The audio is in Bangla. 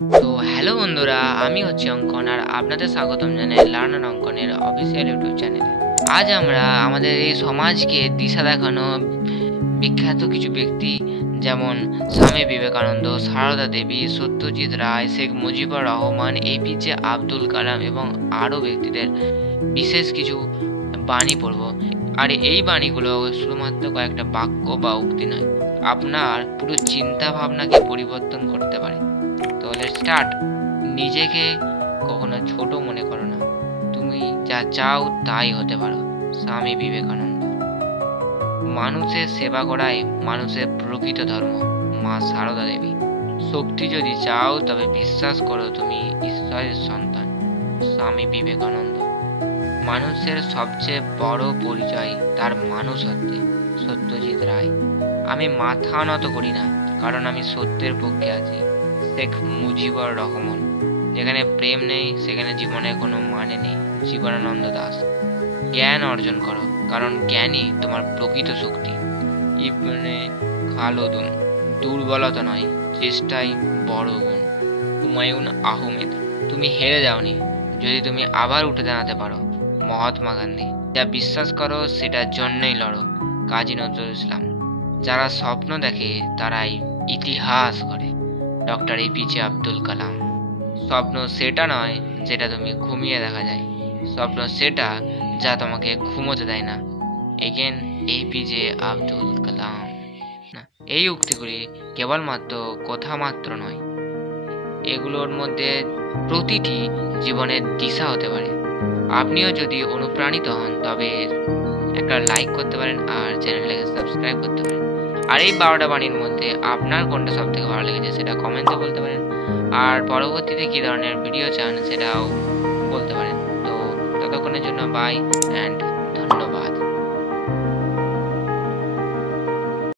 তো হ্যালো বন্ধুরা, আমি হচ্ছি অঙ্কন আর আপনাদের স্বাগতম জানাই লার্নার অঙ্কনের অফিসিয়াল ইউটিউব চ্যানেলে। আজ আমরা আমাদের এই সমাজকে দিশা দেখানো বিখ্যাত কিছু ব্যক্তি যেমন স্বামী বিবেকানন্দ, সারদা দেবী, সত্যজিৎ রায়, শেখ মুজিবুর রহমান, এপিজে আব্দুল কালাম এবং আরও ব্যক্তিদের বিশেষ কিছু বাণী পড়ব। আর এই বাণীগুলো শুধুমাত্র কয়েকটা বাক্য বা উক্তি নয়, আপনার পুরো চিন্তা ভাবনাকে পরিবর্তন করতে পারে। তো লেটস স্টার্ট। নিজেকে কখনো ছোট মনে করো না, তুমি যা চাও তাই হতে পারো। স্বামী বিবেকানন্দ। মানুষের সেবা করাই মানুষের প্রকৃত ধর্ম। মা সারদা দেবী। শক্তি যদি চাও তবে বিশ্বাস করো তুমি ঈশ্বরের সন্তান। স্বামী বিবেকানন্দ। মানুষের সবচেয়ে বড় পরিচয় তার মানুষত্বে। সত্যজিৎ রায়। আমি মাথা নত করি না, কারণ আমি সত্যের পক্ষে আছি। শেখ মুজিবুর রহমান। যেখানে প্রেম নেই সেখানে জীবনের কোনো মানে নেই। জীবনানন্দ দাশ। জ্ঞান অর্জন করো, কারণ জ্ঞানই তোমার প্রকৃত শক্তি। ইবনে খালদুন। দুর্বলতা নয়, চেষ্টাই বড় গুণ। হুমায়ুন আহমেদ। তুমি হেরে যাওনি যদি তুমি আবার উঠে দাঁড়াতে পারো। মহাত্মা গান্ধী। যা বিশ্বাস করো সেটার জন্যই লড়ো। কাজী নজরুল ইসলাম। যারা স্বপ্ন দেখে তারাই ইতিহাস করে। Doctor APJ Abdul Kalam. স্বপ্ন সেটা নয় যেটা তুমি ঘুমিয়ে দেখা যায়, স্বপ্ন সেটা যা তোমাকে ঘুমোতে দেয় না। Again APJ Abdul Kalam. না, এই উক্তিগুলি কেবলমাত্র কথা মাত্র নয়, এগুলোর মধ্যে প্রতিটি জীবনের দিশা হতে পারে। আপনিও যদি অনুপ্রাণিত হন তবে একটা লাইক করতে পারেন আর চ্যানেলটাকে সাবস্ক্রাইব করতে পারেন। আর এই 12টা বাণীর মধ্যে আপনার কোনটা সব থেকে ভালো লেগেছে সেটা কমেন্টে বলতে পারেন। আর পরবর্তীতে কী ধরনের ভিডিও চান সেটাও বলতে পারেন। তো ততক্ষণের জন্য বাই অ্যান্ড ধন্যবাদ।